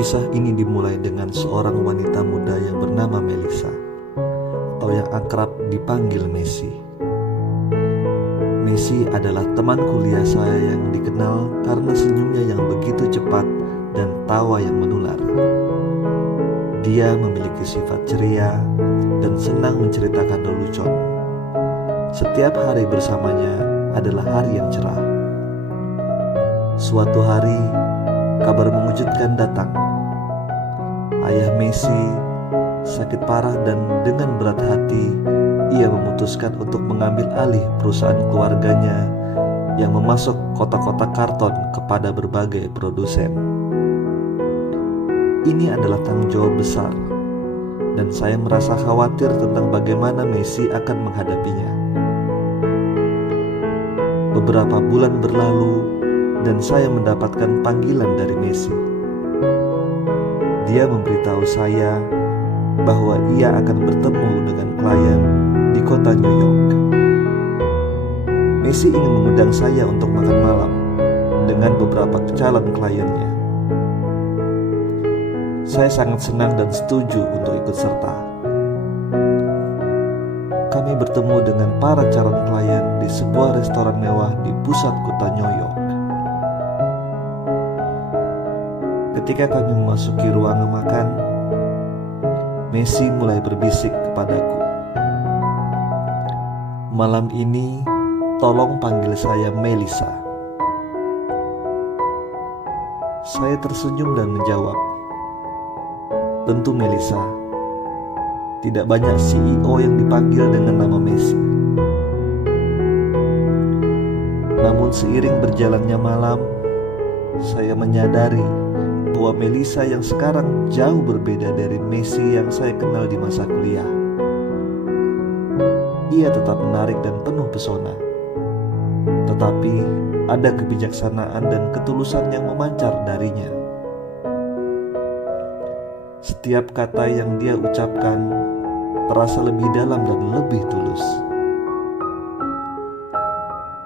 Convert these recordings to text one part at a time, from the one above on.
Kisah ini dimulai dengan seorang wanita muda yang bernama Melissa, atau yang akrab dipanggil Messi. Messi adalah teman kuliah saya yang dikenal karena senyumnya yang begitu cepat dan tawa yang menular. Dia memiliki sifat ceria dan senang menceritakan lelucon. Setiap hari bersamanya adalah hari yang cerah. Suatu hari, kabar mengejutkan datang. Ayah Messi sakit parah dan dengan berat hati ia memutuskan untuk mengambil alih perusahaan keluarganya yang memasok kotak-kotak karton kepada berbagai produsen. Ini adalah tanggung jawab besar dan saya merasa khawatir tentang bagaimana Messi akan menghadapinya. Beberapa bulan berlalu dan saya mendapatkan panggilan dari Messi. Dia memberitahu saya bahwa ia akan bertemu dengan klien di kota New York. Messi ingin mengundang saya untuk makan malam dengan beberapa calon kliennya. Saya sangat senang dan setuju untuk ikut serta. Kami bertemu dengan para calon klien di sebuah restoran mewah di pusat kota New York. Ketika kami memasuki ruangan makan, Messi mulai berbisik kepadaku. Malam ini, tolong panggil saya Melissa. Saya tersenyum dan menjawab, tentu Melissa. Tidak banyak CEO yang dipanggil dengan nama Messi. Namun seiring berjalannya malam, saya menyadari bahwa Melissa yang sekarang jauh berbeda dari Messi yang saya kenal di masa kuliah. Ia tetap menarik dan penuh pesona, tetapi ada kebijaksanaan dan ketulusan yang memancar darinya. Setiap kata yang dia ucapkan terasa lebih dalam dan lebih tulus.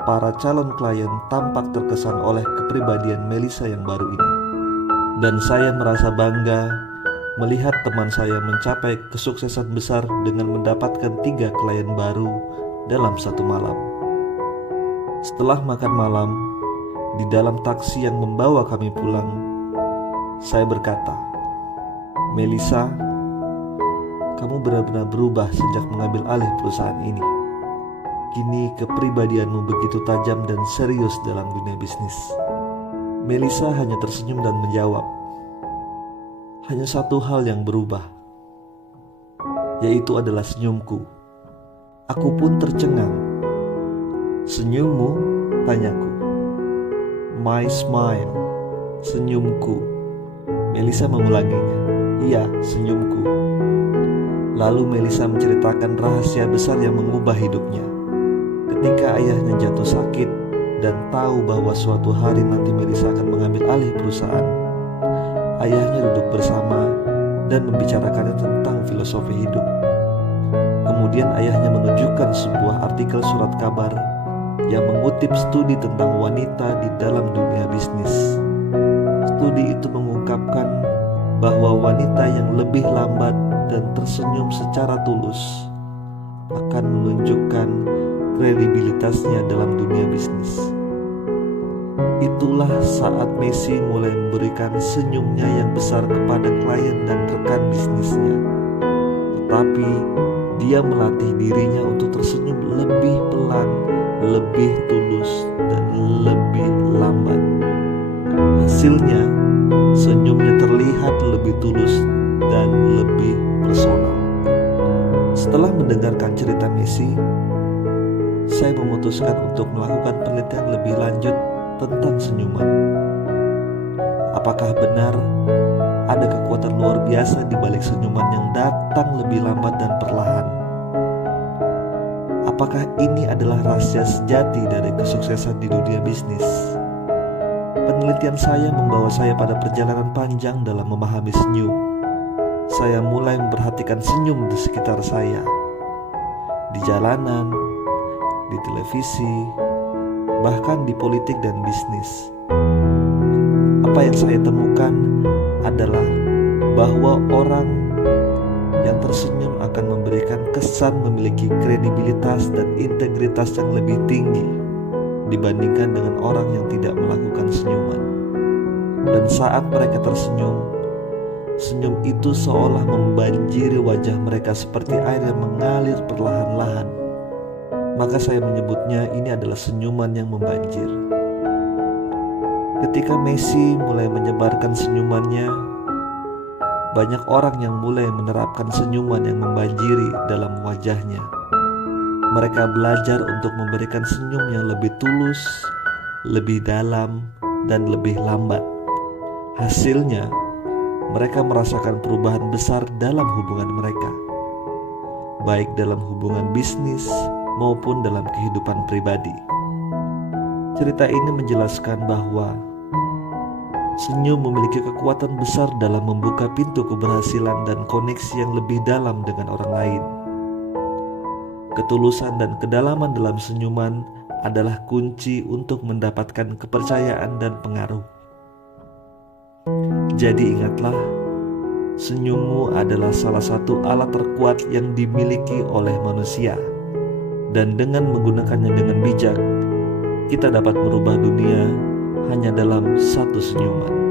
Para calon klien tampak terkesan oleh kepribadian Melissa yang baru ini. Dan saya merasa bangga melihat teman saya mencapai kesuksesan besar dengan mendapatkan 3 klien baru dalam satu malam. Setelah makan malam, di dalam taksi yang membawa kami pulang, saya berkata, Melissa, kamu benar-benar berubah sejak mengambil alih perusahaan ini. Kini kepribadianmu begitu tajam dan serius dalam dunia bisnis. Melissa hanya tersenyum dan menjawab, hanya satu hal yang berubah, yaitu adalah senyumku. Aku pun tercengang. Senyummu? Tanyaku. My smile. Senyumku. Melissa mengulanginya. Iya, senyumku. Lalu Melissa menceritakan rahasia besar yang mengubah hidupnya. Ketika ayahnya jatuh sakit dan tahu bahwa suatu hari nanti Melissa akan mengambil alih perusahaan, ayahnya duduk bersama dan membicarakannya tentang filosofi hidup. Kemudian ayahnya menunjukkan sebuah artikel surat kabar yang mengutip studi tentang wanita di dalam dunia bisnis. Studi itu mengungkapkan bahwa wanita yang lebih lambat dan tersenyum secara tulus akan menunjukkan kredibilitasnya dalam dunia bisnis. Itulah saat Messi mulai memberikan senyumnya yang besar kepada klien dan rekan bisnisnya. Tetapi dia melatih dirinya untuk tersenyum lebih pelan, lebih tulus, dan lebih lambat. Hasilnya, senyumnya terlihat lebih tulus dan lebih personal. Setelah mendengarkan cerita Messi, saya memutuskan untuk melakukan penelitian lebih lanjut tentang senyuman. Apakah benar ada kekuatan luar biasa di balik senyuman yang datang lebih lambat dan perlahan? Apakah ini adalah rahasia sejati dari kesuksesan di dunia bisnis? Penelitian saya membawa saya pada perjalanan panjang dalam memahami senyum. Saya mulai memperhatikan senyum di sekitar saya, di jalanan, di televisi, bahkan di politik dan bisnis. apa yang saya temukan adalah bahwa orang yang tersenyum akan memberikan kesan memiliki kredibilitas dan integritas yang lebih tinggi dibandingkan dengan orang yang tidak melakukan senyuman. Dan saat mereka tersenyum, senyum itu seolah membanjiri wajah mereka seperti air yang mengalir perlahan-lahan. Maka saya menyebutnya ini adalah senyuman yang membanjir. Ketika Messi mulai menyebarkan senyumannya, banyak orang yang mulai menerapkan senyuman yang membanjiri dalam wajahnya. Mereka belajar untuk memberikan senyum yang lebih tulus, lebih dalam, dan lebih lambat. Hasilnya, mereka merasakan perubahan besar dalam hubungan mereka, baik dalam hubungan bisnis maupun dalam kehidupan pribadi. Cerita ini menjelaskan bahwa senyum memiliki kekuatan besar dalam membuka pintu keberhasilan dan koneksi yang lebih dalam dengan orang lain. Ketulusan dan kedalaman dalam senyuman adalah kunci untuk mendapatkan kepercayaan dan pengaruh. Jadi ingatlah, senyummu adalah salah satu alat terkuat yang dimiliki oleh manusia. Dan dengan menggunakannya dengan bijak, kita dapat merubah dunia hanya dalam satu senyuman.